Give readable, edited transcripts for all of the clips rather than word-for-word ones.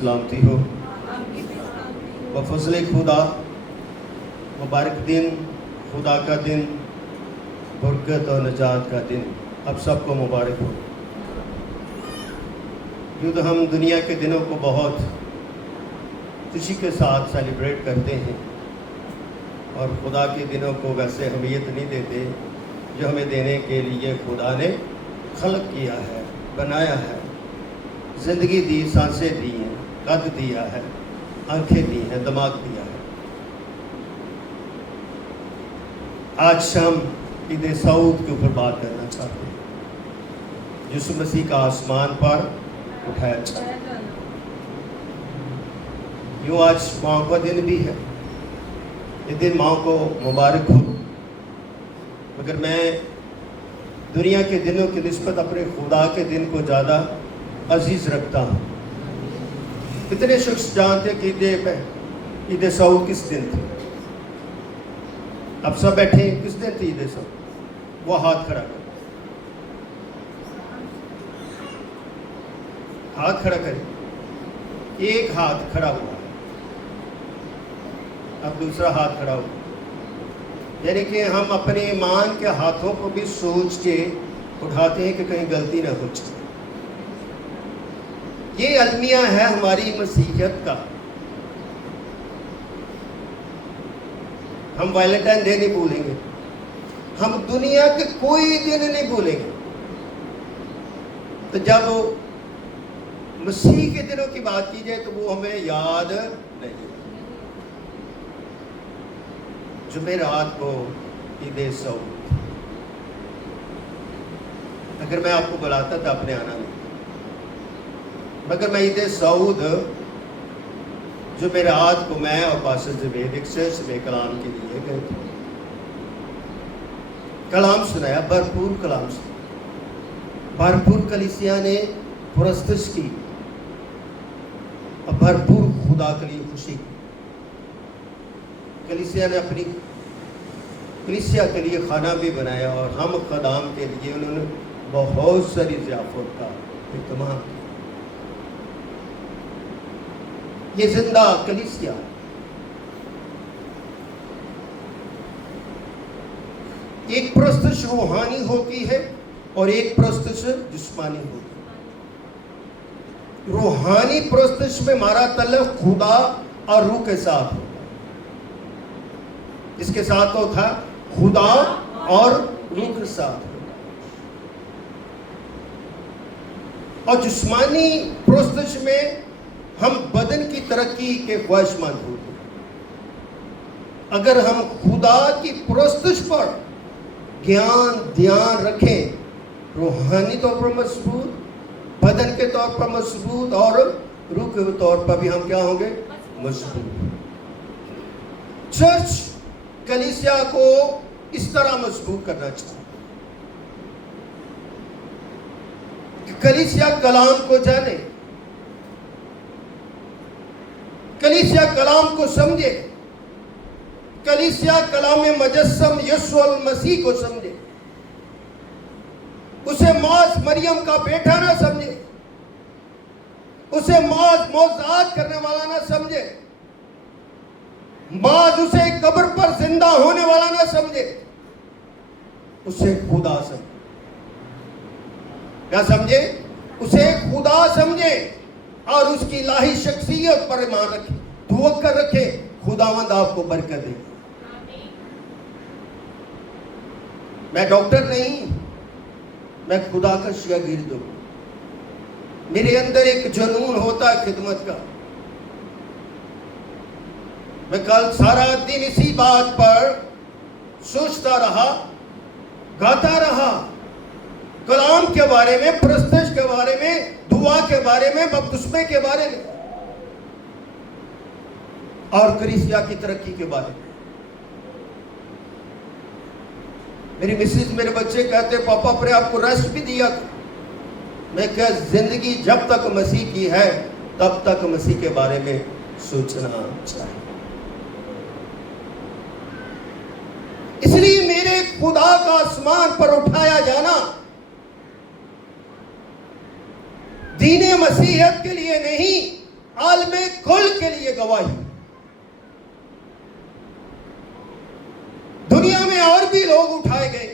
سلامتی ہو۔ بفضل خدا مبارک دن، خدا کا دن، برکت اور نجات کا دن اب سب کو مبارک ہو۔ یوں تو ہم دنیا کے دنوں کو بہت خوشی کے ساتھ سیلیبریٹ کرتے ہیں اور خدا کے دنوں کو ویسے اہمیت نہیں دیتے جو ہمیں دینے کے لیے خدا نے خلق کیا ہے، بنایا ہے، زندگی دی، سانسیں دی ہیں، قد دیا ہے، آنکھیں دی ہیں، دماغ دیا ہے۔ آج شام عید سعود کے اوپر بات کرنا چاہتے ہیں۔ یسوع مسیح کا آسمان پر اٹھایا جانا، یوں آج ماں کا دن بھی ہے، یہ دن ماں کو مبارک ہو۔ مگر میں دنیا کے دنوں کی نسبت اپنے خدا کے دن کو زیادہ عزیز رکھتا ہوں۔ کتنے شخص جانتے کہ عید سعود کس دن تھی؟ اب سب بیٹھے ہیں، کس دن تھی عید سعود؟ وہ ہاتھ کھڑا کریں، ہاتھ کھڑا کریں۔ ایک ہاتھ کھڑا ہوا، اب دوسرا ہاتھ کھڑا ہوا، یعنی کہ ہم اپنے ایمان کے ہاتھوں کو بھی سوچ کے اٹھاتے ہیں کہ کہیں غلطی نہ ہو جائے۔ یہ المیہ ہے ہماری مسیحیت کا۔ ہم ویلنٹائن ڈے نہیں بھولیں گے، ہم دنیا کے کوئی دن نہیں بھولیں گے۔ تو جب مسیح کے دنوں کی بات کی جائے تو وہ ہمیں یاد نہیں۔ جمعرات کو عید سعود، اگر میں آپ کو بلاتا تھا اپنے آنا نہیں، مگر میں عید سعود جمعرات کو میں اور پاسٹر زبید ایک سلسلے کلام کے لیے گئے تھے۔ کلام سنایا، بھرپور کلام سنایا، بھرپور کلیسیا نے پرستش کی اور بھرپور خدا کے لیے خوشی کی۔ کلیسیا نے اپنی کلیسیا کے لیے کھانا بھی بنایا اور ہم خدام کے لیے انہوں نے بہت ساری ضیافت کا اہتمام کیا۔ یہ زندہ کلیسیا، ایک پرستش روحانی ہوتی ہے اور ایک پرستش جسمانی ہوتی ہے۔ روحانی پرستش میں ہمارا تعلق خدا اور روح کے ساتھ ہوتا ہے، جس کے ساتھ ہوتا ہے خدا اور روح کے ساتھ ہوتا ہے۔ اور جسمانی پرستش میں ہم بدن کی ترقی کے خواہش مند ہوتے ہیں۔ اگر ہم خدا کی پرستش پر دھیان رکھیں، روحانی طور پر مضبوط، بدن کے طور پر مضبوط اور روح کے طور پر بھی ہم کیا ہوں گے؟ مضبوط۔ چرچ کلیسیا کو اس طرح مضبوط کرنا چاہتا کہ کلیسیا کلام کو جانے، کلیسیا کلام کو سمجھے، کلیسیا کلام مجسم یسوع المسیح کو سمجھے، اسے معاذ مریم کا بیٹا نہ سمجھے، اسے معاذ معجزات کرنے والا نہ سمجھے، بعض اسے قبر پر زندہ ہونے والا نہ سمجھے، اسے خدا سمجھے۔ کیا سمجھے؟ اسے خدا سمجھے اور اس کی الہی شخصیت پر ایمان رکھے، توقع رکھے، خداوند آپ کو برکت دے۔ میں ڈاکٹر نہیں، میں خدا کا شاگرد ہوں۔ میرے اندر ایک جنون ہوتا ہے خدمت کا۔ میں کل سارا دن اسی بات پر سوچتا رہا، گاتا رہا، کلام کے بارے میں، پرستش کے بارے میں، دعا کے بارے میں، بپتسمے کے بارے میں اور کلیسیا کی ترقی کے بارے میں۔ میری مسز، میرے بچے کہتے پاپا اپنے آپ کو ریسٹ بھی دیا تھا۔ میں کہ زندگی جب تک مسیح کی ہے تب تک مسیح کے بارے میں سوچنا چاہیے۔ اس لیے میرے خدا کا آسمان پر اٹھایا جانا دین مسیحیت کے لیے نہیں، عالم کل کے لیے گواہی. دنیا میں اور بھی لوگ اٹھائے گئے.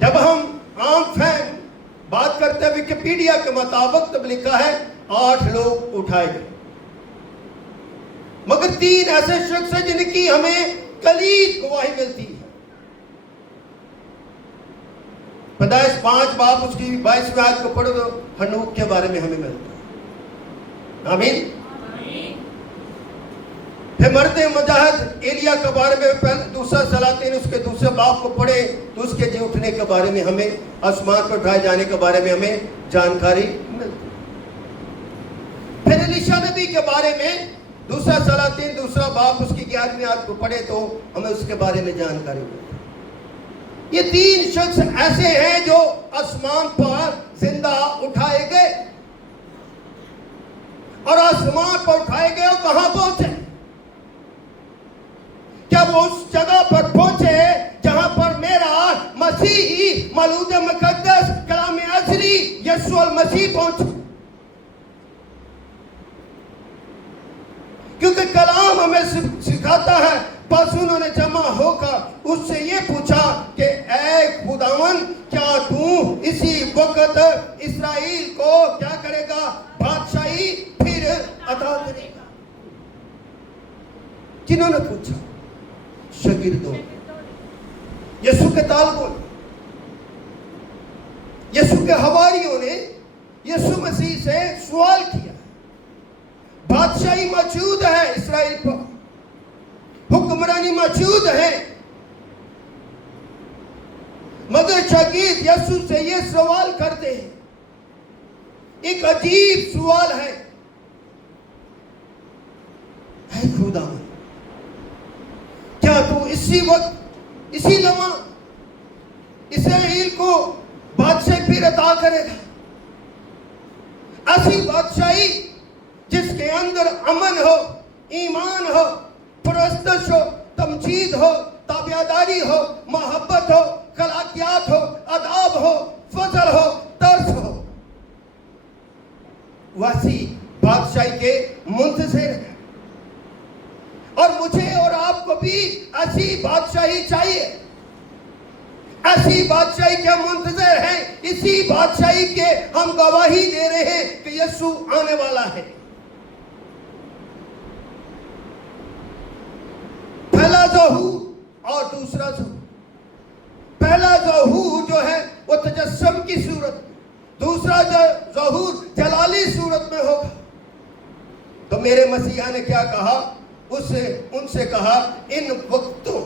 جب ہم عام فہم بات کرتے ہیں ویکیپیڈیا کے مطابق تب لکھا ہے 8 لوگ اٹھائے گئے، مگر 3 ایسے شخص ہیں جن کی ہمیں کلید گواہی ملتی ہے. پیدائش 5 باب اس کی 22ویں آیت کو پڑھو تو ہنوک کے بارے میں ہمیں ملتا ہے. آمین. پھر مرد مجاہد ایلیا کے بارے میں دوسرا سلاطین اس کے دوسرے باب کو پڑھے تو اس کے جی اٹھنے کے بارے میں ہمیں، آسمان پر اٹھائے جانے کے بارے میں ہمیں جانکاری ملتی. پھر الیشا نبی کے بارے میں دوسرا سلاطین دوسرا باب اس کی 11ویں آیت کو پڑھے تو ہمیں اس کے بارے میں جانکاری ملتی. یہ 3 شخص ایسے ہیں جو آسمان پر زندہ اٹھائے گئے، اور آسمان پر اٹھائے گئے اور کہاں پہنچے؟ جب اس جگہ پر پہنچے جہاں پر میرا مسیح مولود مقدس کلام ازلی یسوع المسیح پہنچے. کیونکہ کلام ہمیں سکھاتا ہے. بس انہوں نے جمع ہو کر اس سے یہ پوچھا کہ اے خداوند کیا تو اسی وقت اسرائیل کو کیا کرے گا؟ بادشاہی پھر عطا کرے گا. جنہوں نے پوچھا؟ شاگردوں، یسوع کے طالبوں نے، یسوع کے حواریوں نے یسوع مسیح سے سوال کیا. بادشاہی موجود ہے اسرائیل پر، حکمرانی موجود ہے، مگر شاگرد یسوع سے یہ سوال کرتے ہیں. ایک عجیب سوال ہے. اے خداوند کیا تو اسی وقت اسی لمحہ اسرائیل کو بادشاہی پھر عطا کرے گا؟ ایسی بادشاہی جس کے اندر امن ہو، ایمان ہو، پرستش ہو، تمجید ہو، تابعداری ہو، محبت ہو، خلاقیات ہو، اداب ہو، فضل ہو، ترس ہو. ویسی بادشاہی کے منتظر ہیں. اور مجھے اور آپ کو بھی ایسی بادشاہی چاہیے. ایسی بادشاہی کے منتظر ہیں. اسی بادشاہی کے ہم گواہی دے رہے ہیں کہ یسوع آنے والا ہے. پہلا ظہور اور دوسرا ظہور. پہلا ظہور جو ہے وہ تجسم کی صورت میں، دوسرا ظہور جلالی صورت میں ہوگا. تو میرے مسیحا نے کیا کہا؟ ان سے کہا ان وقتوں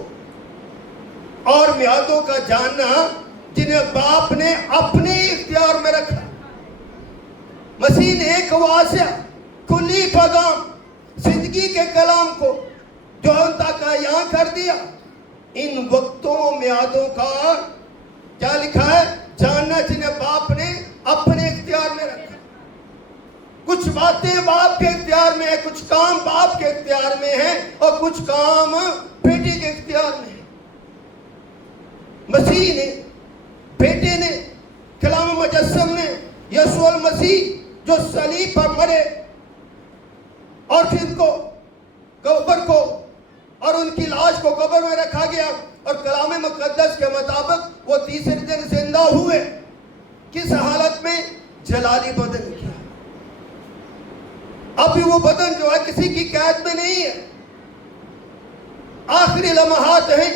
اور میعادوں کا جاننا جنہیں باپ نے اپنے اختیار میں رکھا. مسیح نے ایک واسع کلی پیغام زندگی کے کلام کو جو ان تک یہاں کر دیا. ان وقتوں میعادوں کا کیا لکھا ہے؟ جاننا جنہیں باپ نے اپنے اختیار میں رکھا. کچھ باتیں باپ کے اختیار میں ہیں، کچھ کام باپ کے اختیار میں ہیں، اور کچھ کام بیٹے کے اختیار میں ہیں. مسیح نے، بیٹے نے، کلام مجسم نے، یسوع المسیح جو صلیب پر مرے اور پھر کو قبر کو اور ان کی لاش کو قبر میں رکھا گیا، اور کلام مقدس کے مطابق وہ تیسرے دن زندہ ہوئے. کس حالت میں؟ جلالی بدن کیا. ابھی وہ بدن جو ہے کسی کی قید میں نہیں ہے. آخری لمحات ہیں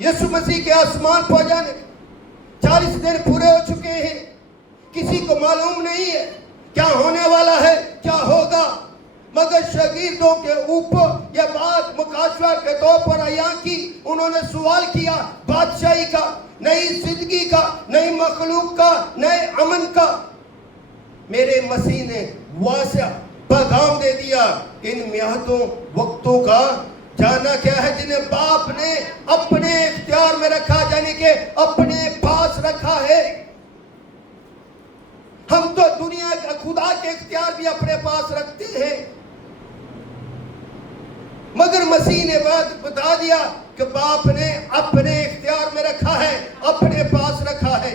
یسوع مسیح کے آسمان پہنچ جانے. 40 دن پورے ہو چکے ہیں. کسی کو معلوم نہیں ہے کیا ہونے والا ہے، کیا ہوگا. مگر شاگردوں کے اوپر یہ بات مکاشفہ کے طور پر عیاں کی. انہوں نے سوال کیا بادشاہی کا، نئی زندگی کا، نئی مخلوق کا، نئے امن کا. میرے مسیح نے واسع پیغام دے دیا کہ ان میعادوں وقتوں کا جانا کیا ہے جنہیں باپ نے اپنے اختیار میں رکھا، یعنی کہ اپنے پاس رکھا ہے. ہم تو دنیا کا خدا کے اختیار بھی اپنے پاس رکھتے ہیں، مگر مسیح نے بتا دیا کہ باپ نے اپنے اختیار میں رکھا ہے، اپنے پاس رکھا ہے.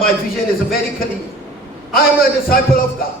My vision is very clear. I am a disciple of God.